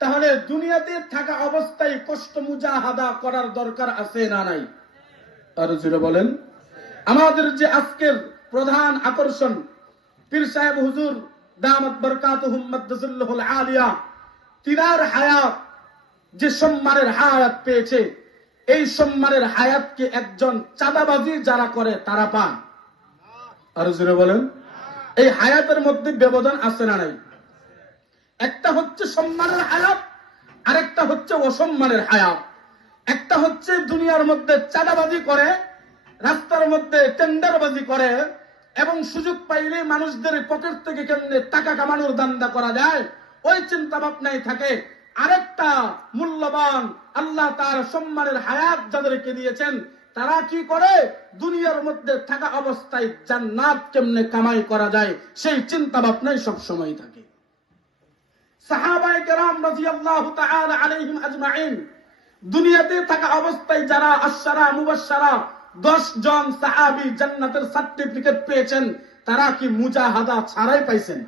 তাহলে দুনিয়াতে থাকা অবস্থায় কষ্ট মুজাহাদা করার দরকার আছে না নাই? আরও জুড়ে বলেন। আমাদের যে আজকের প্রধান আকর্ষণ, পীর সাহেব হুজুর দামত বরকাত আলিয়া, তিনার হায়াত, যে সম্মানের হায়াত পেয়েছে, এই সম্মানের হায়াতকে একজন চাঁদাবাজি যারা করে, তারা পান। আরও বলেন। এই হায়াতের মধ্যে ব্যবধান আছে না নাই? একটা হচ্ছে সম্মানের হায়াত, আরেকটা হচ্ছে অসম্মানের হায়াত। একটা হচ্ছে দুনিয়ার মধ্যে চাঁদাবাজি করে, রাস্তার মধ্যে টেন্ডারবাজি করে, এবং সুযোগ পাইলে মানুষদের পকেট থেকে কেমনে টাকা কামানোর দান্দা করা যায়? ওই চিন্তা ভাবনায় থাকে। আরেকটা মূল্যবান আল্লাহ তার সম্মানের হায়াত যাদেরকে দিয়েছেন, তারা কি করে? দুনিয়ার মধ্যে থাকা অবস্থায় জান্নাত কেমনে কামাই করা যায়, সেই চিন্তা ভাবনায় সবসময় থাকে। দুনিয়াতে থাকা অবস্থায় যারা আশারা মুবাশশারা 10 জন সাহাবি জান্নাতের সার্টিফিকেট পেয়েছেন, তারা কি মুজাহাদা ছাড়াই পাইছেন?